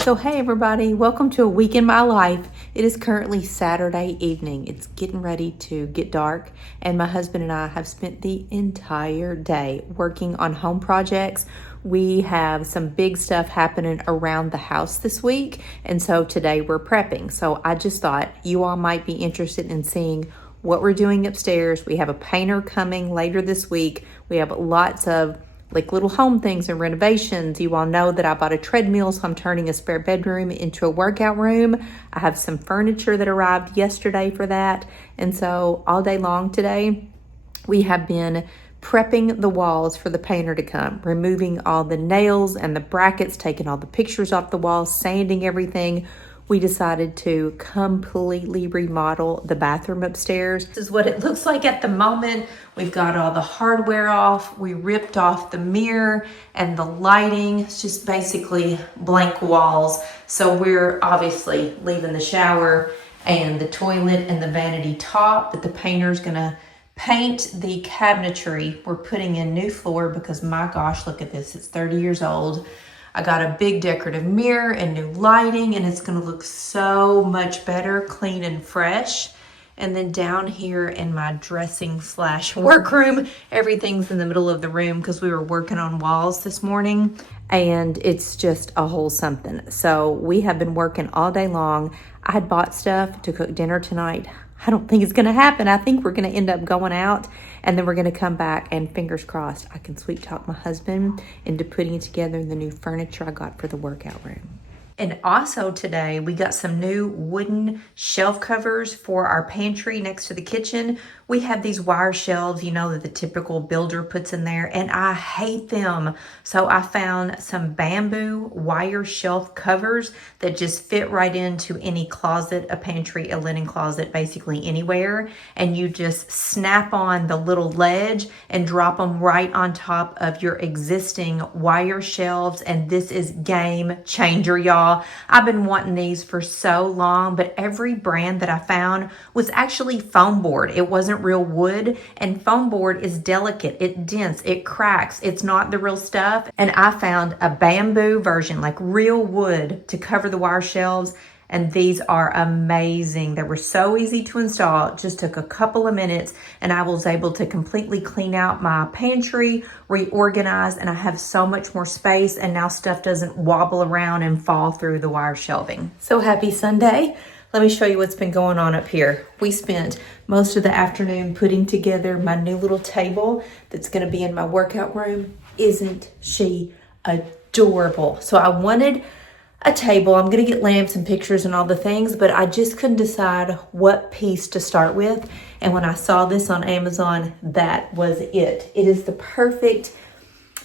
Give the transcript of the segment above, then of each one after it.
So hey everybody, welcome to a week in my life. It is currently Saturday evening. It's getting ready to get dark, and my husband and I have spent the entire day working on home projects. We have some big stuff happening around the house this week, and so today we're prepping. So I just thought you all might be interested in seeing what we're doing upstairs. We have a painter coming later this week. We have lots of little home things and renovations. You all know that I bought a treadmill, so I'm turning a spare bedroom into a workout room. I have some furniture that arrived yesterday for that. And so all day long today, we have been prepping the walls for the painter to come, removing all the nails and the brackets, taking all the pictures off the walls, sanding everything. We decided to completely remodel the bathroom upstairs. This is what it looks like at the moment. We've got all the hardware off. We ripped off the mirror and the lighting. It's just basically blank walls. So we're obviously leaving the shower and the toilet and the vanity top, but the painter's gonna paint the cabinetry. We're putting in new floor because my gosh, look at this, it's 30 years old. I got a big decorative mirror and new lighting, and it's gonna look so much better, clean and fresh. And then down here in my dressing / workroom, everything's in the middle of the room because we were working on walls this morning, and it's just a whole something. So we have been working all day long. I had bought stuff to cook dinner tonight. I don't think it's gonna happen. I think we're gonna end up going out, and then we're gonna come back, and fingers crossed, I can sweet talk my husband into putting together the new furniture I got for the workout room. And also today, we got some new wooden shelf covers for our pantry next to the kitchen. We have these wire shelves, you know, that the typical builder puts in there, and I hate them. So I found some bamboo wire shelf covers that just fit right into any closet, a pantry, a linen closet, basically anywhere. And you just snap on the little ledge and drop them right on top of your existing wire shelves. And this is game changer, y'all. I've been wanting these for so long, but every brand that I found was actually foam board. It wasn't real wood, and foam board is delicate, it dents, it cracks, it's not the real stuff. And I found a bamboo version, like real wood, to cover the wire shelves. And these are amazing. They were so easy to install. It just took a couple of minutes, and I was able to completely clean out my pantry, reorganize, and I have so much more space, and now stuff doesn't wobble around and fall through the wire shelving. So happy Sunday. Let me show you what's been going on up here. We spent most of the afternoon putting together my new little table that's gonna be in my workout room. Isn't she adorable? So I wanted a table. I'm gonna get lamps and pictures and all the things, but I just couldn't decide what piece to start with. And when I saw this on Amazon, that was it. It is the perfect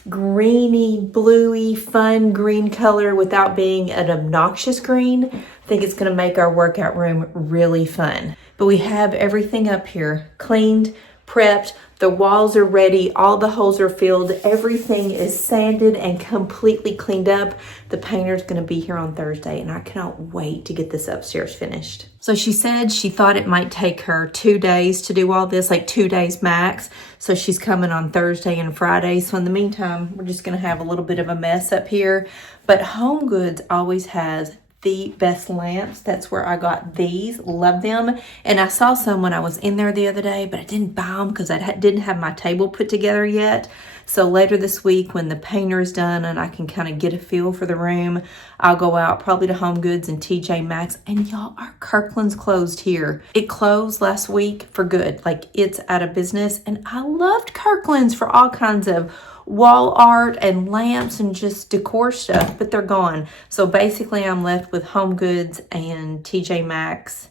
greeny, bluey, fun green color without being an obnoxious green. I think it's gonna make our workout room really fun. But we have everything up here cleaned, prepped. The walls are ready, all the holes are filled, everything is sanded and completely cleaned up. The painter's gonna be here on Thursday, and I cannot wait to get this upstairs finished. So she said she thought it might take her 2 days to do all this, like 2 days max. So she's coming on Thursday and Friday. So in the meantime, we're just gonna have a little bit of a mess up here. But Home Goods always has the best lamps. That's where I got these. Love them. And I saw some when I was in there the other day, but I didn't buy them because I didn't have my table put together yet. So later this week, when the painter is done and I can kind of get a feel for the room, I'll go out probably to Home Goods and TJ Maxx. And y'all, our Kirkland's closed here. It closed last week for good. Like, it's out of business. And I loved Kirkland's for all kinds of wall art and lamps and just decor stuff, but they're gone. So basically I'm left with Home Goods and TJ Maxx,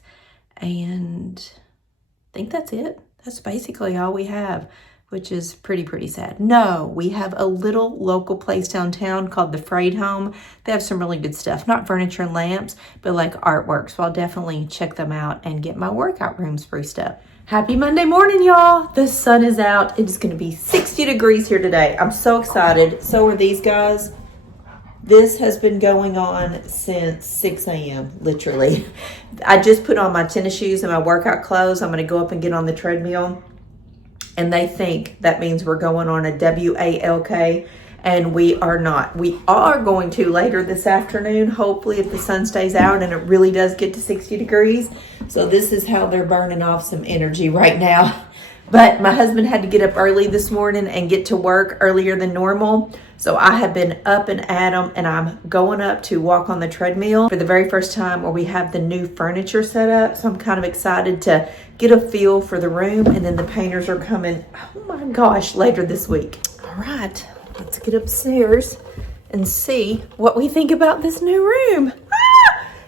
and I think that's it. That's basically all we have, which is pretty sad. No, we have a little local place downtown called the Frayed Home. They have some really good stuff, not furniture and lamps, but like artwork. So I'll definitely check them out and get my workout room spruced up. Happy Monday morning, y'all. The sun is out. It's gonna be 60 degrees here today. I'm so excited. So are these guys. This has been going on since 6 a.m., literally. I just put on my tennis shoes and my workout clothes. I'm gonna go up and get on the treadmill. And they think that means we're going on a WALK. and we are not. We are going to later this afternoon, hopefully, if the sun stays out and it really does get to 60 degrees. So this is how they're burning off some energy right now. But my husband had to get up early this morning and get to work earlier than normal. So I have been up and at 'em, and I'm going up to walk on the treadmill for the very first time where we have the new furniture set up. So I'm kind of excited to get a feel for the room, and then the painters are coming, oh my gosh, later this week. All right, let's get upstairs and see what we think about this new room.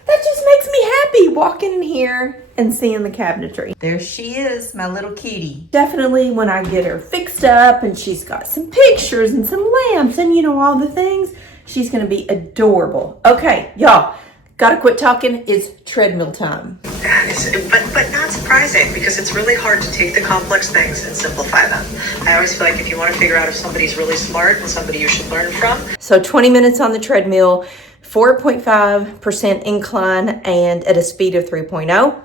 That just makes me happy walking in here and seeing the cabinetry. There she is, my little cutie. Definitely when I get her fixed up and she's got some pictures and some lamps and all the things, she's gonna be adorable. Okay, y'all, gotta quit talking. It's treadmill time. But not surprising, because it's really hard to take the complex things and simplify them. I always feel like if you want to figure out if somebody's really smart and somebody you should learn from. So 20 minutes on the treadmill, 4.5% incline, and at a speed of 3.0.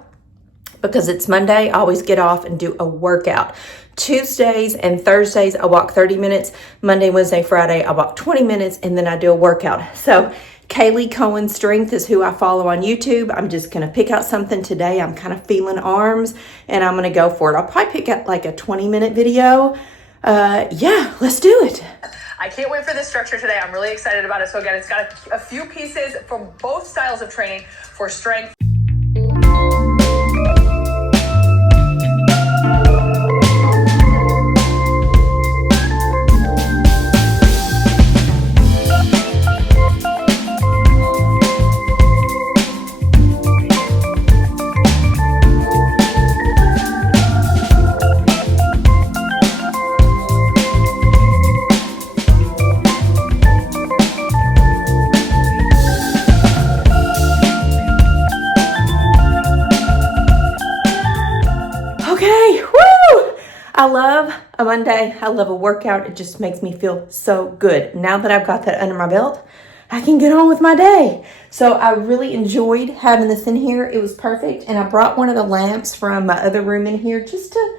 Because it's Monday, I always get off and do a workout. Tuesdays and Thursdays, I walk 30 minutes. Monday, Wednesday, Friday, I walk 20 minutes, and then I do a workout. So Kaylee Cohen Strength is who I follow on YouTube. I'm just going to pick out something today. I'm kind of feeling arms, and I'm going to go for it. I'll probably pick out like a 20-minute video. Yeah, let's do it. I can't wait for this structure today. I'm really excited about it. So again, it's got a few pieces from both styles of training for strength. I love a Monday. I love a workout. It just makes me feel so good. Now that I've got that under my belt, I can get on with my day. So I really enjoyed having this in here. It was perfect. And I brought one of the lamps from my other room in here just to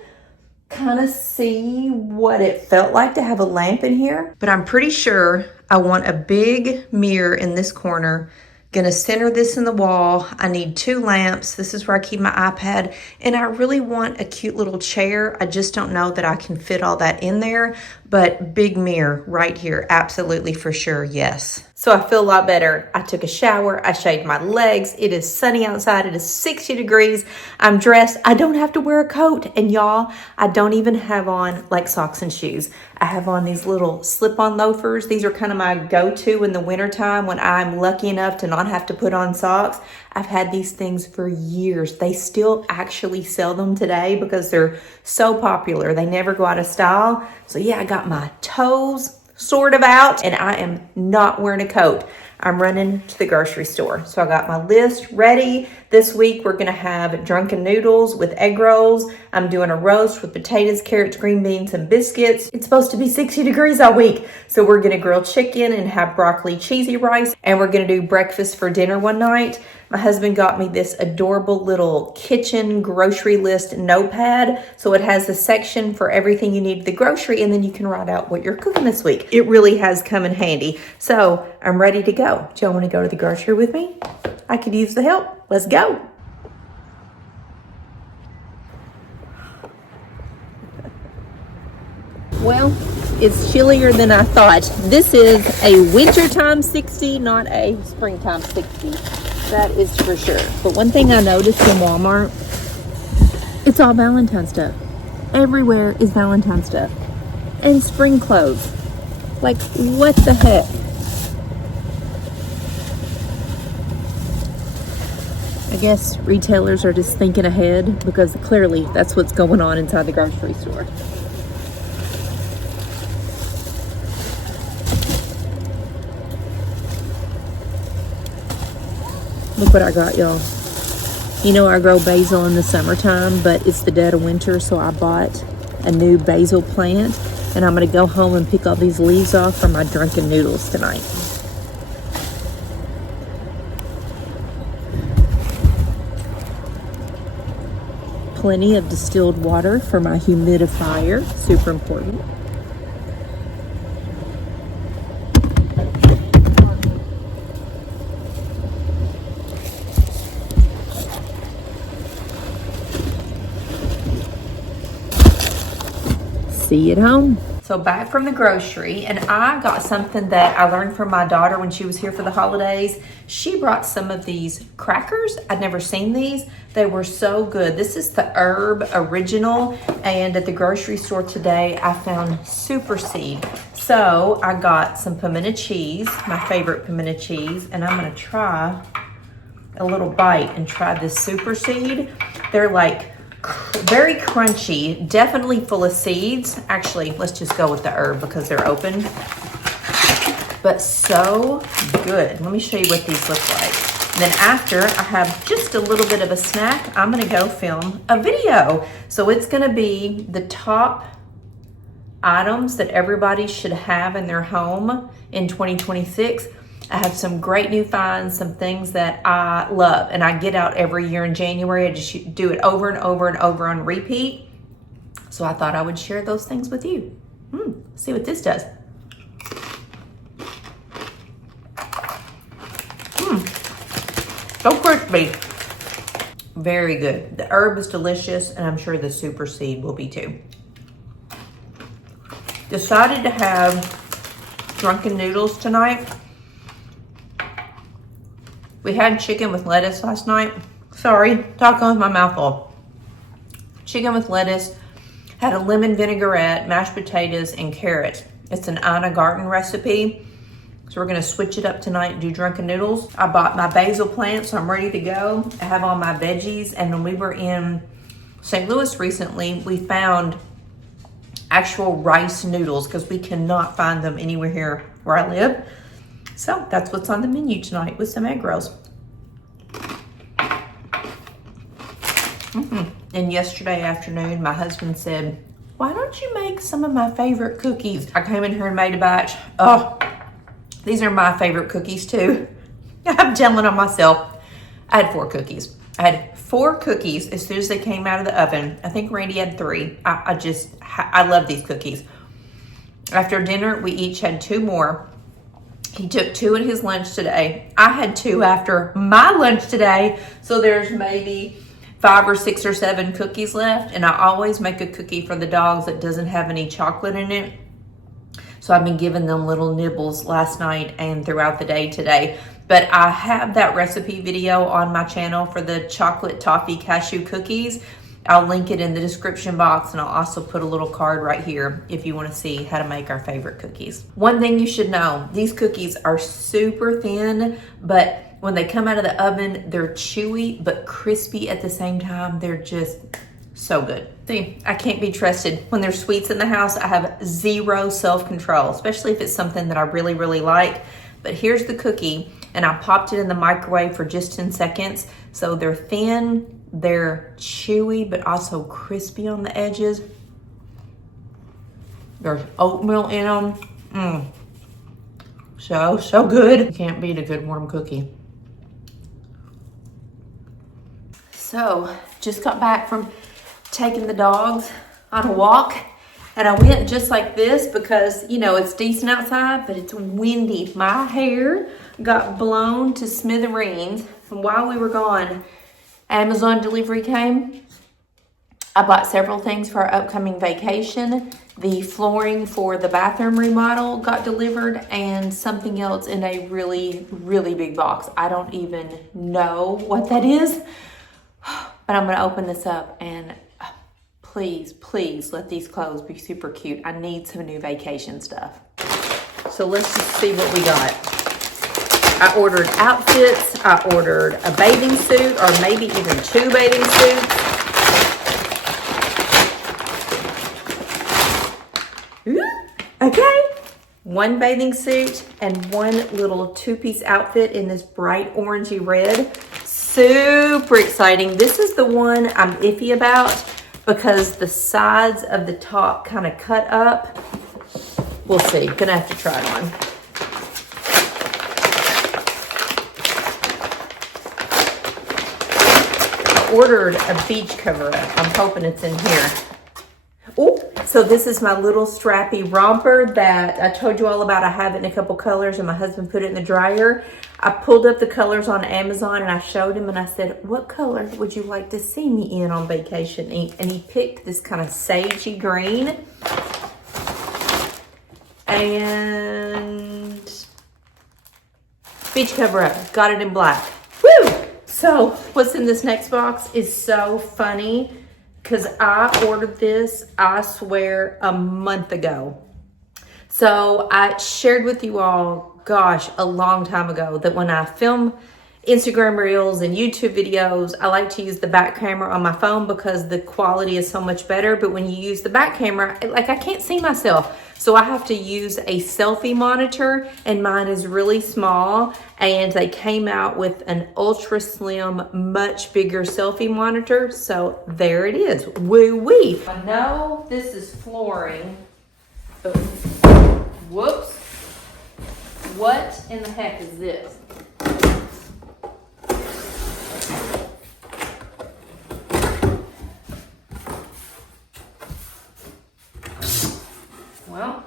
kind of see what it felt like to have a lamp in here. But I'm pretty sure I want a big mirror in this corner. Gonna center this in the wall. I need 2 lamps. This is where I keep my iPad. And I really want a cute little chair. I just don't know that I can fit all that in there, but big mirror right here. Absolutely, for sure, yes. So I feel a lot better. I took a shower. I shaved my legs. It is sunny outside. It is 60 degrees. I'm dressed. I don't have to wear a coat. And y'all, I don't even have on like socks and shoes. I have on these little slip-on loafers. These are kind of my go-to in the wintertime when I'm lucky enough to not have to put on socks. I've had these things for years. They still actually sell them today because they're so popular. They never go out of style. So yeah, I got my toes sort of out, and I am not wearing a coat. I'm running to the grocery store. So I got my list ready. This week we're gonna have drunken noodles with egg rolls. I'm doing a roast with potatoes, carrots, green beans, and biscuits. It's supposed to be 60 degrees all week. So we're gonna grill chicken and have broccoli cheesy rice, and we're gonna do breakfast for dinner one night. My husband got me this adorable little kitchen grocery list notepad. So it has a section for everything you need to the grocery, and then you can write out what you're cooking this week. It really has come in handy. So I'm ready to go. Do y'all want to go to the grocery with me? I could use the help. Let's go. Well, it's chillier than I thought. This is a wintertime 60, not a springtime 60. That is for sure. But one thing I noticed in Walmart, it's all Valentine's stuff. Everywhere is Valentine's stuff. And spring clothes. Like, what the heck? I guess retailers are just thinking ahead, because clearly that's what's going on inside the grocery store. Look what I got, y'all. You know I grow basil in the summertime, but it's the dead of winter, so I bought a new basil plant, and I'm gonna go home and pick all these leaves off for my drunken noodles tonight. Plenty of distilled water for my humidifier, super important. see you at home. So back from the grocery, and I got something that I learned from my daughter when she was here for the holidays. She brought some of these crackers. I'd never seen these. They were so good. This is the Herb Original, and at the grocery store today, I found Super Seed. So I got some pimento cheese, my favorite pimento cheese, and I'm gonna try a little bite and try this Super Seed. They're like very crunchy, definitely full of seeds. Actually, let's just go with the herb because they're open. But so good. Let me show you what these look like. And then after I have just a little bit of a snack, I'm gonna go film a video. So it's gonna be the top items that everybody should have in their home in 2026. I have some great new finds, some things that I love, and I get out every year in January. I just do it over and over and over on repeat. So I thought I would share those things with you. See what this does. So crispy. Very good. The herb is delicious, and I'm sure the Super Seed will be too. Decided to have drunken noodles tonight. We had chicken with lettuce last night. Sorry, talking with my mouth full. Chicken with lettuce, had a lemon vinaigrette, mashed potatoes, and carrots. It's an Anna Garten recipe. So we're gonna switch it up tonight and do drunken noodles. I bought my basil plant, so I'm ready to go. I have all my veggies, and when we were in St. Louis recently, we found actual rice noodles because we cannot find them anywhere here where I live. So that's what's on the menu tonight with some egg rolls. And yesterday afternoon, my husband said, why don't you make some of my favorite cookies? I came in here and made a batch. Oh, these are my favorite cookies too. I'm telling on myself. I had 4 cookies. I had 4 cookies as soon as they came out of the oven. I think Randy had 3. I love these cookies. After dinner, we each had 2 more. He took 2 in his lunch today. I had 2 after my lunch today. So there's maybe 5 or 6 or 7 cookies left. And I always make a cookie for the dogs that doesn't have any chocolate in it. So I've been giving them little nibbles last night and throughout the day today. But I have that recipe video on my channel for the chocolate toffee cashew cookies. I'll link it in the description box, and I'll also put a little card right here if you want to see how to make our favorite cookies. One thing you should know, these cookies are super thin, but when they come out of the oven, they're chewy but crispy at the same time. They're just so good. See, I can't be trusted. When there's sweets in the house, I have 0 self-control, especially if it's something that I really, really like. But here's the cookie, and I popped it in the microwave for just 10 seconds. So they're thin, they're chewy, but also crispy on the edges. There's oatmeal in them. So good. You can't beat a good warm cookie. So, just got back from taking the dogs on a walk, and I went just like this because, you know, it's decent outside, but it's windy. My hair got blown to smithereens, and while we were gone, Amazon delivery came. I bought several things for our upcoming vacation. The flooring for the bathroom remodel got delivered, and something else in a really, really big box. I don't even know what that is, but I'm gonna open this up, and please, please let these clothes be super cute. I need some new vacation stuff. So let's just see what we got. I ordered outfits. I ordered a bathing suit, or maybe even 2 bathing suits. Ooh, okay. 1 bathing suit and 1 little 2-piece outfit in this bright orangey red. Super exciting. This is the one I'm iffy about because the sides of the top kind of cut up. We'll see. Gonna have to try it on. I ordered a beach cover up. I'm hoping it's in here. Oh, so this is my little strappy romper that I told you all about. I have it in a couple colors, and my husband put it in the dryer. I pulled up the colors on Amazon, and I showed him, and I said, what color would you like to see me in on vacation? And he picked this kind of sagey green. and beach cover up. Got it in black. Woo! So what's in this next box is so funny because I ordered this, I swear, a month ago. So I shared with you all, gosh, a long time ago, that when I film Instagram reels and YouTube videos, I like to use the back camera on my phone because the quality is so much better. But when you use the back camera, like, I can't see myself. So I have to use a selfie monitor, and mine is really small. And they came out with an ultra slim, much bigger selfie monitor. So there it is. Woo wee. I know this is flooring, but whoops. What in the heck is this? Well,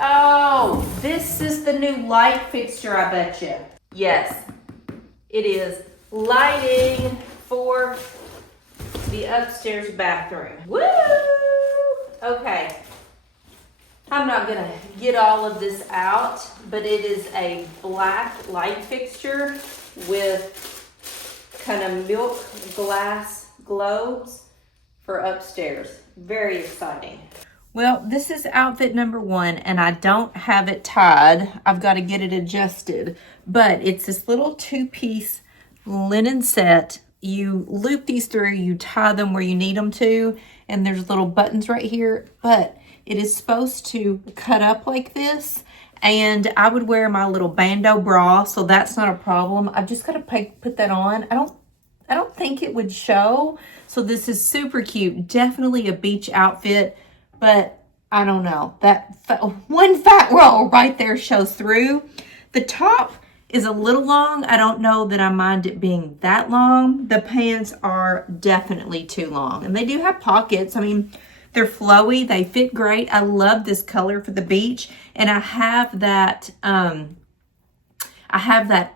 oh, this is the new light fixture, I bet you. Yes, it is lighting for the upstairs bathroom. Woo! Okay, I'm not gonna get all of this out, but it is a black light fixture with kind of milk glass globes for upstairs. Very exciting. Well, this is outfit number 1, and I don't have it tied. I've got to get it adjusted, but it's this little 2-piece linen set. You loop these through, you tie them where you need them to, and there's little buttons right here, but it is supposed to cut up like this, and I would wear my little bandeau bra, so that's not a problem. I've just got to put that on. I don't think it would show, so this is super cute. Definitely a beach outfit, but I don't know. That one fat roll right there shows through. The top is a little long. I don't know that I mind it being that long. The pants are definitely too long, and they do have pockets. I mean, they're flowy. They fit great. I love this color for the beach, and I have that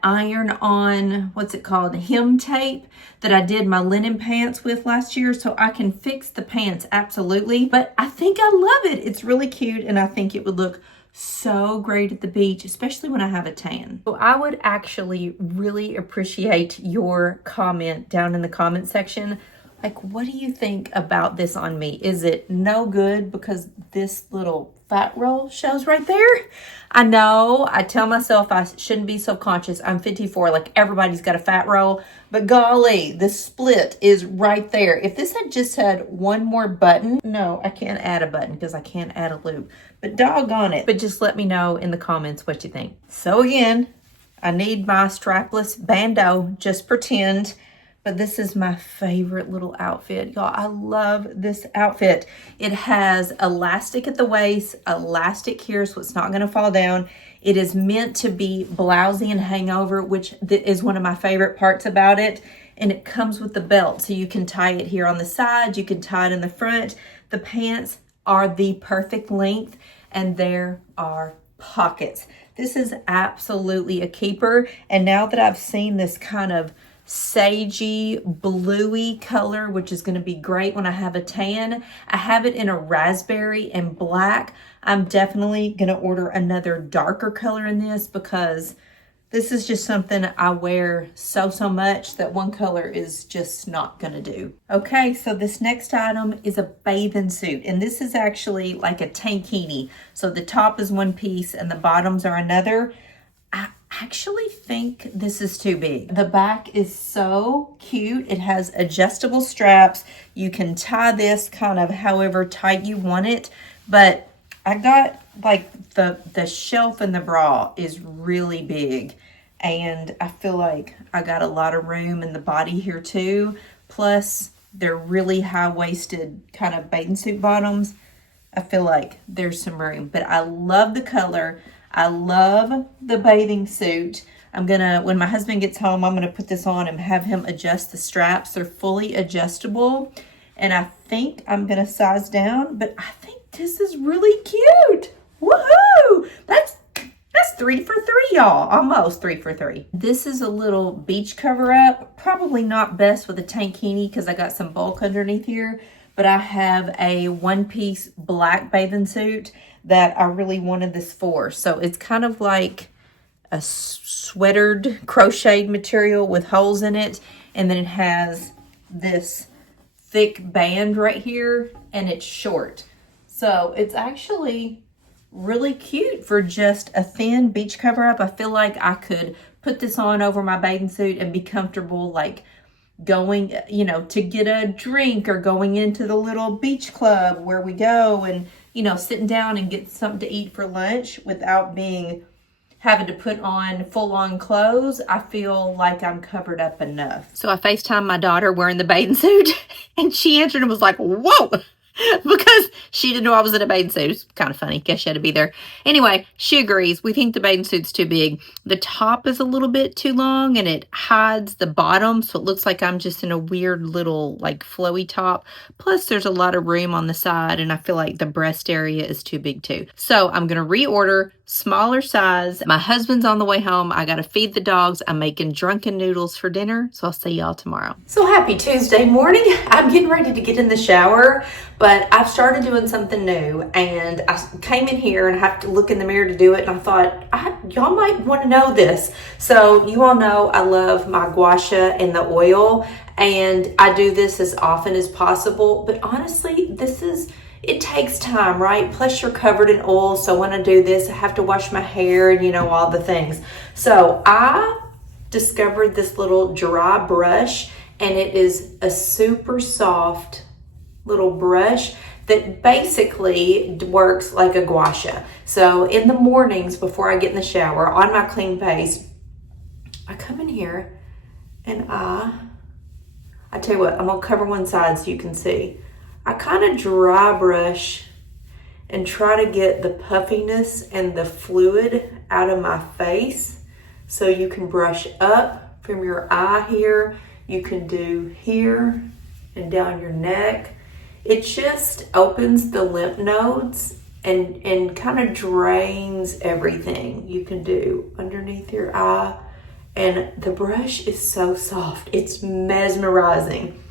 iron-on, what's it called, hem tape that I did my linen pants with last year, so I can fix the pants, absolutely. But I think I love it. It's really cute, and I think it would look so great at the beach, especially when I have a tan. So I would actually really appreciate your comment down in the comment section. Like, what do you think about this on me? Is it no good because this little fat roll shows right there? I know, I tell myself I shouldn't be so conscious. I'm 54, like everybody's got a fat roll, but golly, the split is right there. If this had just had one more button, no, I can't add a button because I can't add a loop, but doggone it. But just let me know in the comments what you think. So again, I need my strapless bandeau, just pretend. But this is my favorite little outfit. Y'all, I love this outfit. It has elastic at the waist, elastic here so it's not going to fall down. It is meant to be blousy and hangover, which is one of my favorite parts about it. And it comes with the belt, so you can tie it here on the side. You can tie it in the front. The pants are the perfect length, and there are pockets. This is absolutely a keeper. And now that I've seen this kind of sagey bluey color, which is going to be great when I have a tan. I have it in a raspberry and black. I'm definitely going to order another darker color in this because this is just something I wear so much that one color is just not going to do. Okay, so this next item is a bathing suit, and this is actually like a tankini. So the top is one piece and the bottoms are another. I actually think this is too big. The back is so cute. It has adjustable straps. You can tie this kind of however tight you want it, but I got like the shelf in the bra is really big, and I feel like I got a lot of room in the body here too. Plus they're really high-waisted kind of bathing suit bottoms. I feel like there's some room, but I love the color. I love the bathing suit. when my husband gets home, I'm gonna put this on and have him adjust the straps. They're fully adjustable. And I think I'm gonna size down, but I think this is really cute. Woohoo! That's 3 for 3, y'all. Almost 3 for 3. This is a little beach cover up. Probably not best with a tankini because I got some bulk underneath here. but I have a one-piece black bathing suit that I really wanted this for. So it's kind of like a sweatered crocheted material with holes in it, and then it has this thick band right here, and it's short. So it's actually really cute for just a thin beach cover up. I feel like I could put this on over my bathing suit and be comfortable, like going, you know, to get a drink or going into the little beach club where we go and, you know, sitting down and get something to eat for lunch without having to put on full-on clothes. I feel like I'm covered up enough. So I FaceTimed my daughter wearing the bathing suit, and she answered and was like, whoa, because she didn't know I was in a bathing suit. It's kind of funny. Guess she had to be there. Anyway, she agrees. We think the bathing suit's too big. The top is a little bit too long, and it hides the bottom, so it looks like I'm just in a weird little, like, flowy top. Plus, there's a lot of room on the side, and I feel like the breast area is too big, too. So I'm going to reorder smaller size. My husband's on the way home. I got to feed the dogs. I'm making drunken noodles for dinner, so I'll see y'all tomorrow. So happy Tuesday morning. I'm getting ready to get in the shower, but I've started doing something new, and I came in here and I have to look in the mirror to do it, and I thought, y'all might want to know this. So you all know I love my gua sha in the oil, and I do this as often as possible, but honestly, it takes time, right? Plus you're covered in oil, so when I do this, I have to wash my hair and, you know, all the things. So I discovered this little dry brush, and it is a super soft little brush that basically works like a gua sha. So in the mornings before I get in the shower, on my clean face, I come in here and I tell you what, I'm gonna cover one side so you can see. I kind of dry brush and try to get the puffiness and the fluid out of my face. So you can brush up from your eye here. You can do here and down your neck. It just opens the lymph nodes and kind of drains everything. You can do underneath your eye. And the brush is so soft. It's mesmerizing.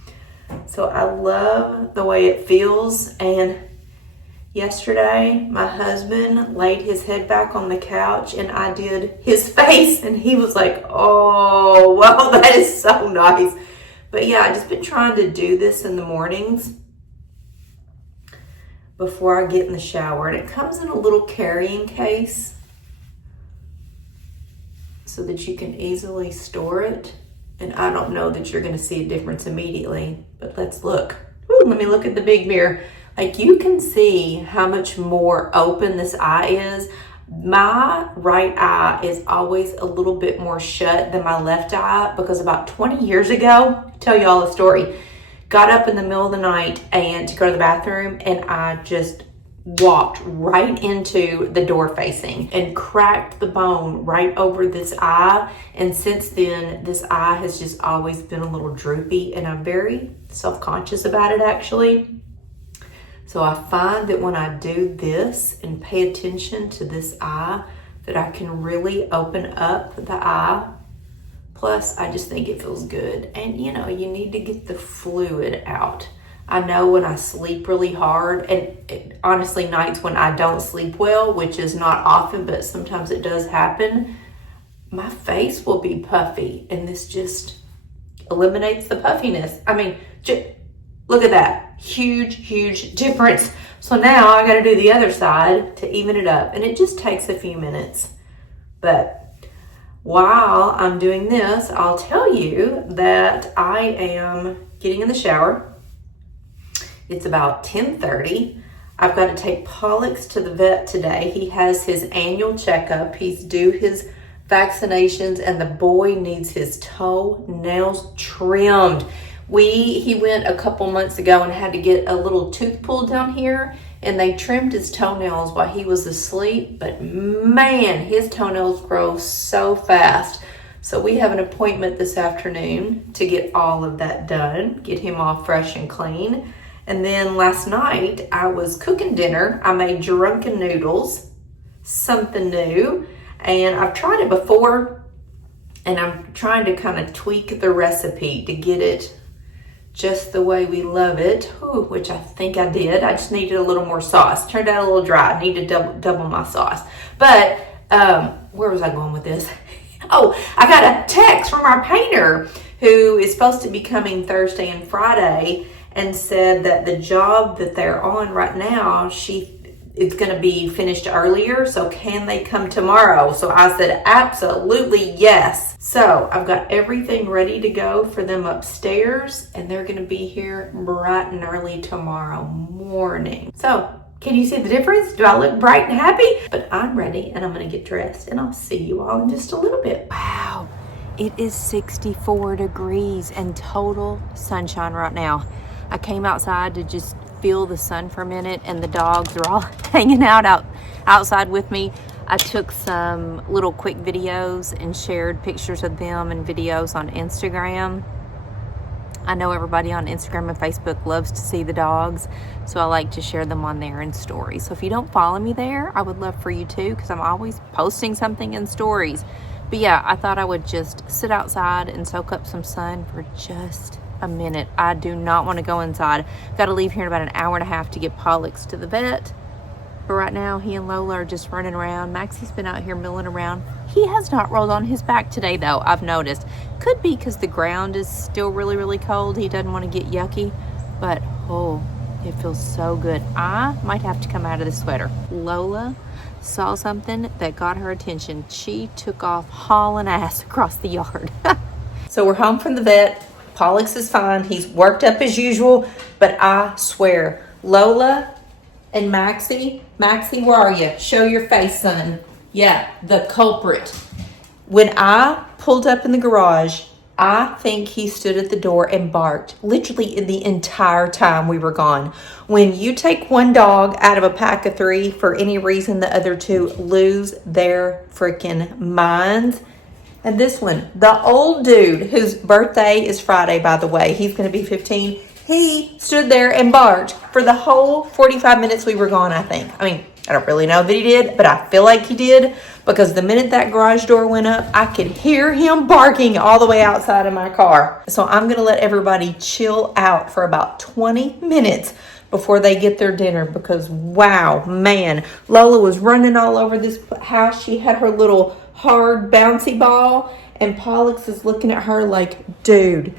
So I love the way it feels. And yesterday, my husband laid his head back on the couch and I did his face, and he was like, oh, wow, that is so nice. But yeah, I've just been trying to do this in the mornings before I get in the shower. And it comes in a little carrying case so that you can easily store it. And I don't know that you're gonna see a difference immediately, but let's look. Ooh, let me look at the big mirror. Like, you can see how much more open this eye is. My right eye is always a little bit more shut than my left eye, because about 20 years ago, I'll tell you all a story, got up in the middle of the night and to go to the bathroom, and I just walked right into the door facing and cracked the bone right over this eye. And since then, this eye has just always been a little droopy, and I'm very self-conscious about it, actually. So I find that when I do this and pay attention to this eye, that I can really open up the eye. Plus, I just think it feels good. And you know, you need to get the fluid out. I know when I sleep really hard, and honestly, nights when I don't sleep well, which is not often, but sometimes it does happen, my face will be puffy, and this just eliminates the puffiness. I mean, look at that. Huge difference. So now I got to do the other side to even it up, and it just takes a few minutes. But while I'm doing this, I'll tell you that I am getting in the shower. It's about 10:30. I've got to take Pollux to the vet today. He has his annual checkup. He's due his vaccinations, and the boy needs his toenails trimmed. He went a couple months ago and had to get a little tooth pulled down here, and they trimmed his toenails while he was asleep. But man, his toenails grow so fast. So we have an appointment this afternoon to get all of that done, get him all fresh and clean. And then last night I was cooking dinner. I made drunken noodles, something new. And I've tried it before, and I'm trying to kind of tweak the recipe to get it just the way we love it, which I think I did. I just needed a little more sauce. Turned out a little dry. I need to double my sauce. But where was I going with this? Oh, I got a text from our painter who is supposed to be coming Thursday and Friday, and said that the job that they're on right now, it's going to be finished earlier, so can they come tomorrow? So I said, absolutely yes. So I've got everything ready to go for them upstairs, and they're going to be here bright and early tomorrow morning. So can you see the difference? Do I look bright and happy? But I'm ready, and I'm going to get dressed, and I'll see you all in just a little bit. Wow, it is 64 degrees and total sunshine right now. I came outside to just feel the sun for a minute, and the dogs are all hanging out outside with me. I took some little quick videos and shared pictures of them and videos on Instagram. I know everybody on Instagram and Facebook loves to see the dogs, so I like to share them on there in stories. So if you don't follow me there, I would love for you to, because I'm always posting something in stories. But yeah, I thought I would just sit outside and soak up some sun for just a minute. I do not want to go inside. Got to leave here in about an hour and a half to get Pollux to the vet. But right now, he and Lola are just running around. Maxie's been out here milling around. He has not rolled on his back today, though, I've noticed. Could be because the ground is still really, really cold. He doesn't want to get yucky. But, oh, it feels so good. I might have to come out of the sweater. Lola saw something that got her attention. She took off hauling ass across the yard. So we're home from the vet. Pollux is fine. He's worked up as usual, but I swear, Lola and Maxie, where are you? Show your face, son. Yeah, the culprit. When I pulled up in the garage, I think he stood at the door and barked literally in the entire time we were gone. When you take one dog out of a pack of 3 for any reason, the other 2 lose their freaking minds. And this one, the old dude whose birthday is Friday, by the way, he's going to be 15. He stood there and barked for the whole 45 minutes we were gone, I think. I mean, I don't really know that he did, but I feel like he did, because the minute that garage door went up, I could hear him barking all the way outside of my car. So I'm going to let everybody chill out for about 20 minutes before they get their dinner, because wow, man, Lola was running all over this house. She had her little hard bouncy ball, and Pollux is looking at her like, dude,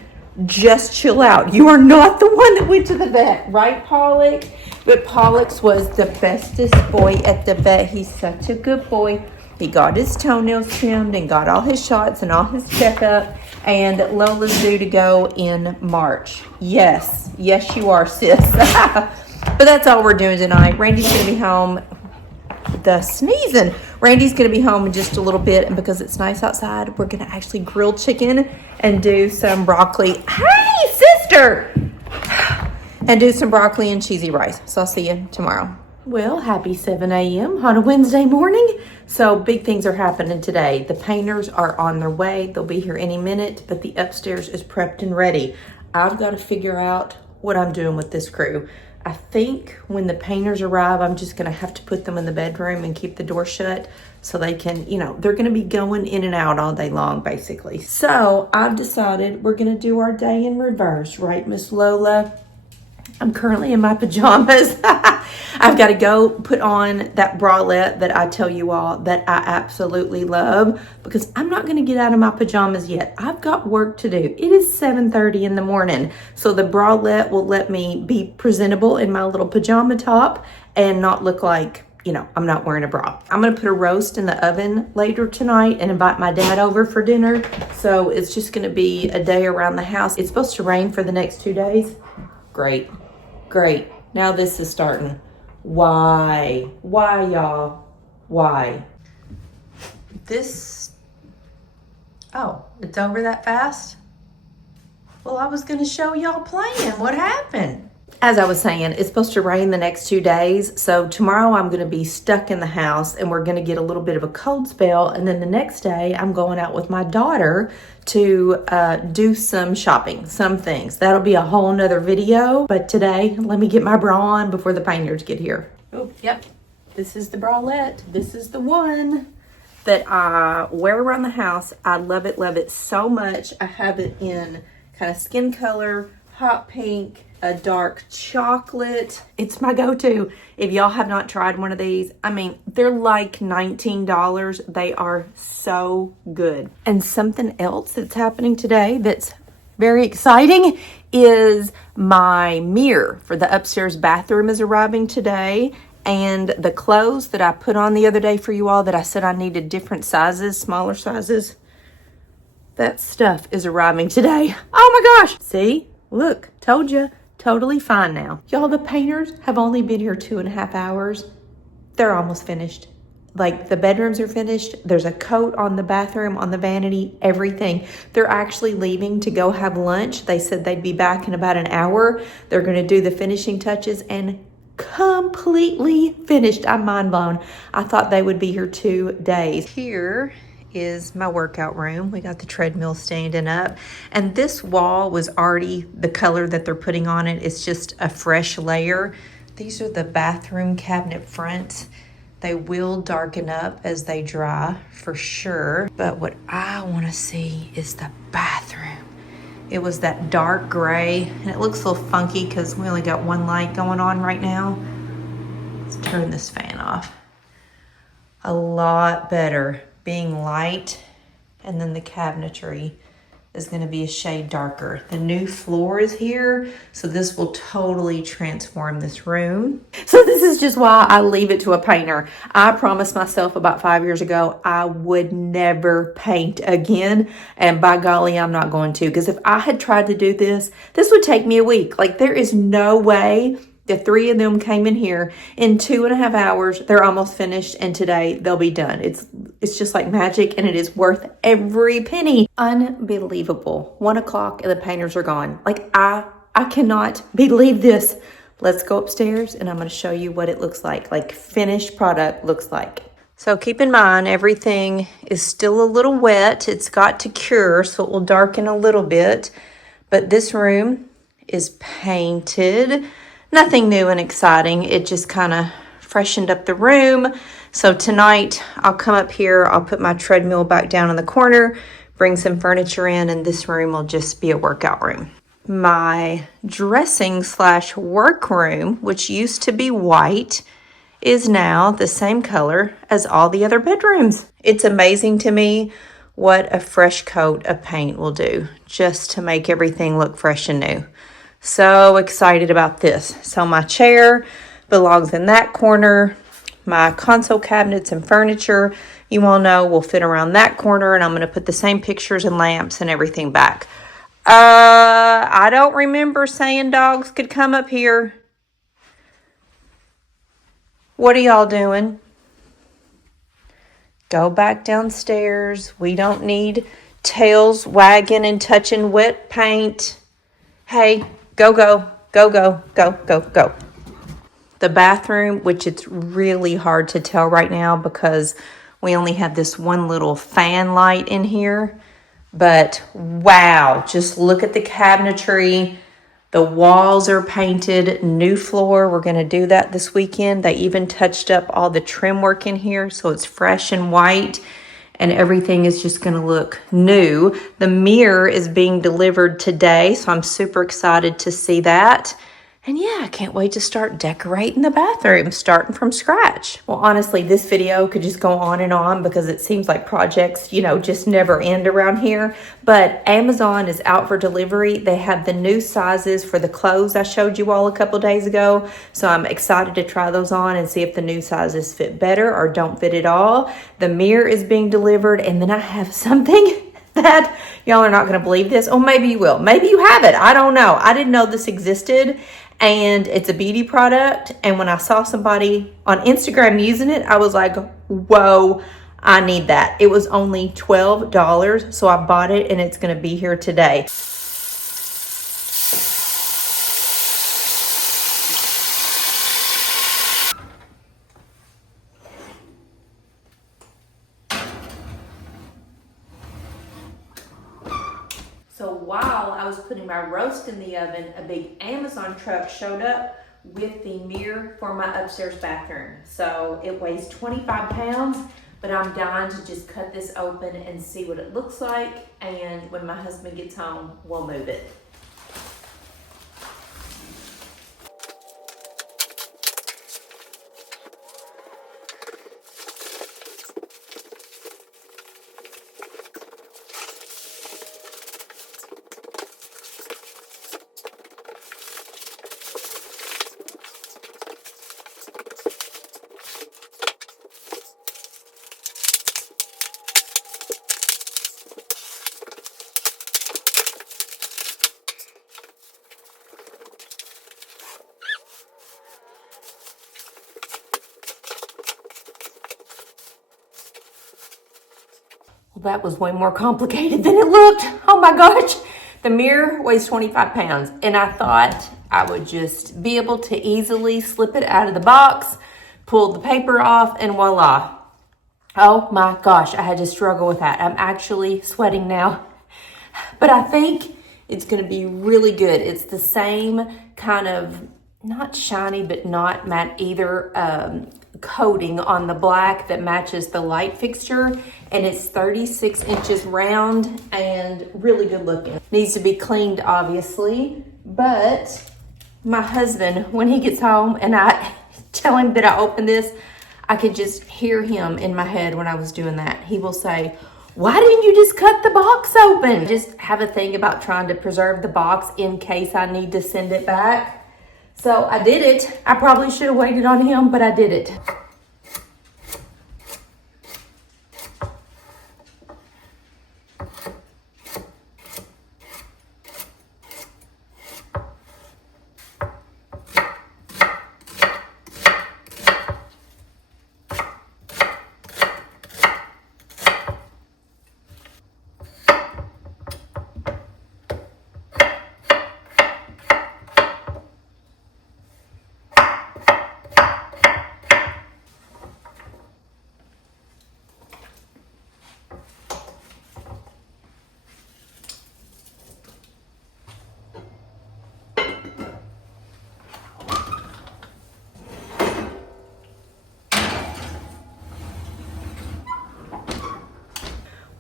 just chill out. You are not the one that went to the vet, right, Pollux? But Pollux was the bestest boy at the vet. He's such a good boy. He got his toenails trimmed and got all his shots and all his checkup. And Lola's due to go in March. Yes, you are, sis. But that's all we're doing tonight. Randy's going to be home. The sneezing. Randy's going to be home in just a little bit, and because it's nice outside, we're going to actually grill chicken and do some broccoli. Hey, sister! And do some broccoli and cheesy rice. So I'll see you tomorrow. Well, happy 7 a.m. on a Wednesday morning. So big things are happening today. The painters are on their way. They'll be here any minute, but the upstairs is prepped and ready. I've got to figure out what I'm doing with this crew. I think when the painters arrive, I'm just going to have to put them in the bedroom and keep the door shut so they can, they're going to be going in and out all day long, basically. So I've decided we're going to do our day in reverse, right, Miss Lola? I'm currently in my pajamas. I've got to go put on that bralette that I tell you all that I absolutely love, because I'm not going to get out of my pajamas yet. I've got work to do. It is 7:30 in the morning. So the bralette will let me be presentable in my little pajama top and not look like, I'm not wearing a bra. I'm going to put a roast in the oven later tonight and invite my dad over for dinner. So it's just going to be a day around the house. It's supposed to rain for the next 2 days. Great. Now this is starting. Why, y'all? Why? It's over that fast? Well, I was going to show y'all playing. What happened? As I was saying, it's supposed to rain the next 2 days. So tomorrow I'm going to be stuck in the house, and we're going to get a little bit of a cold spell. And then the next day I'm going out with my daughter to do some shopping, some things. That'll be a whole nother video. But today, let me get my bra on before the painters get here. Oh, yep. This is the bralette. This is the one that I wear around the house. I love it so much. I have it in kind of skin color, hot pink, a dark chocolate. It's my go-to. If y'all have not tried one of these, I mean, they're like $19. They are so good. And something else that's happening today that's very exciting is my mirror for the upstairs bathroom is arriving today. And the clothes that I put on the other day for you all that I said I needed different sizes, smaller sizes, that stuff is arriving today. Oh my gosh. See? Look, told you. Totally fine now. Y'all, the painters have only been here 2.5 hours. They're almost finished. Like, the bedrooms are finished. There's a coat on the bathroom, on the vanity, everything. They're actually leaving to go have lunch. They said they'd be back in about an hour. They're going to do the finishing touches and completely finished. I'm mind blown. I thought they would be here 2 days. Here is my workout room. We got the treadmill standing up, and this wall was already the color that they're putting on it. It's just a fresh layer. These are the bathroom cabinet fronts. They will darken up as they dry for sure, but what I want to see is the bathroom. It was that dark gray, and it looks a little funky because we only got one light going on right now. Let's turn this fan off. A lot better being light, and then the cabinetry is going to be a shade darker. The new floor is here, so this will totally transform this room. So this is just why I leave it to a painter. I promised myself about 5 years ago I would never paint again, and by golly, I'm not going to, because if I had tried to do this would take me a week. Like, there is no way. The 3 of them came in here in 2.5 hours. They're almost finished, and today they'll be done. It's just like magic, and it is worth every penny. Unbelievable. 1 o'clock and the painters are gone. Like, I cannot believe this. Let's go upstairs, and I'm going to show you what it looks like finished product looks like. So keep in mind, everything is still a little wet. It's got to cure, so it will darken a little bit. But this room is painted. Nothing new and exciting. It just kind of freshened up the room. So tonight I'll come up here, I'll put my treadmill back down in the corner, bring some furniture in, and this room will just be a workout room. My dressing / work room, which used to be white, is now the same color as all the other bedrooms. It's amazing to me what a fresh coat of paint will do just to make everything look fresh and new. So excited about this. So my chair belongs in that corner. My console cabinets and furniture, you all know, will fit around that corner, and I'm going to put the same pictures and lamps and everything back. I don't remember saying dogs could come up here. What are y'all doing? Go back downstairs. We don't need tails wagging and touching wet paint. Hey, go, go, go, go, go, go, go. The bathroom, which it's really hard to tell right now because we only have this one little fan light in here. But wow, just look at the cabinetry. The walls are painted, new floor. We're going to do that this weekend. They even touched up all the trim work in here, so it's fresh and white. And everything is just going to look new. The mirror is being delivered today, so I'm super excited to see that. And yeah, I can't wait to start decorating the bathroom, starting from scratch. Well, honestly, this video could just go on and on because it seems like projects, just never end around here. But Amazon is out for delivery. They have the new sizes for the clothes I showed you all a couple days ago. So I'm excited to try those on and see if the new sizes fit better or don't fit at all. The mirror is being delivered, and then I have something that y'all are not going to believe this. Or maybe you will. Maybe you have it. I don't know. I didn't know this existed. And it's a beauty product. And when I saw somebody on Instagram using it, I was like, whoa, I need that. It was only $12. So I bought it, and it's going to be here today. So while I was putting my roast in the oven, a big Amazon truck showed up with the mirror for my upstairs bathroom. So it weighs 25 pounds, but I'm dying to just cut this open and see what it looks like. And when my husband gets home, we'll move it. Well, that was way more complicated than it looked. Oh my gosh. The mirror weighs 25 pounds, and I thought I would just be able to easily slip it out of the box, pull the paper off, and voila. Oh my gosh, I had to struggle with that. I'm actually sweating now. But I think it's going to be really good. It's the same kind of, not shiny, but not matte either, coating on the black that matches the light fixture. And it's 36 inches round and really good looking. Needs to be cleaned, obviously. But my husband, when he gets home and I tell him that I opened this, I could just hear him in my head when I was doing that. He will say, "Why didn't you just cut the box open?" Just have a thing about trying to preserve the box in case I need to send it back. So I did it. I probably should have waited on him, but I did it.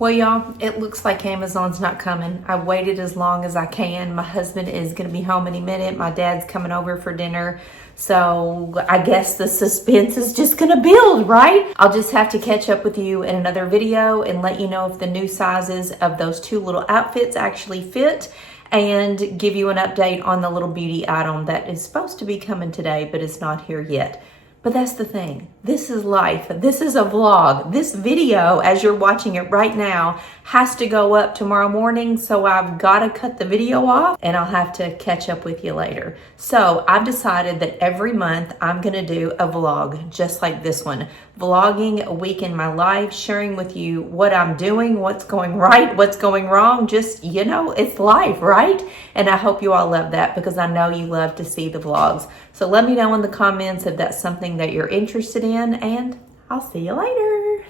Well, y'all, it looks like Amazon's not coming. I waited as long as I can. My husband is going to be home any minute. My dad's coming over for dinner. So I guess the suspense is just going to build, right? I'll just have to catch up with you in another video and let you know if the new sizes of those two little outfits actually fit, and give you an update on the little beauty item that is supposed to be coming today, but it's not here yet. But that's the thing. This is life. This is a vlog. This video, as you're watching it right now, has to go up tomorrow morning. So I've got to cut the video off and I'll have to catch up with you later. So I've decided that every month I'm going to do a vlog just like this one. Vlogging a week in my life, sharing with you what I'm doing, what's going right, what's going wrong. Just, you know, it's life, right? And I hope you all love that because I know you love to see the vlogs. So let me know in the comments if that's something that you're interested in, and I'll see you later.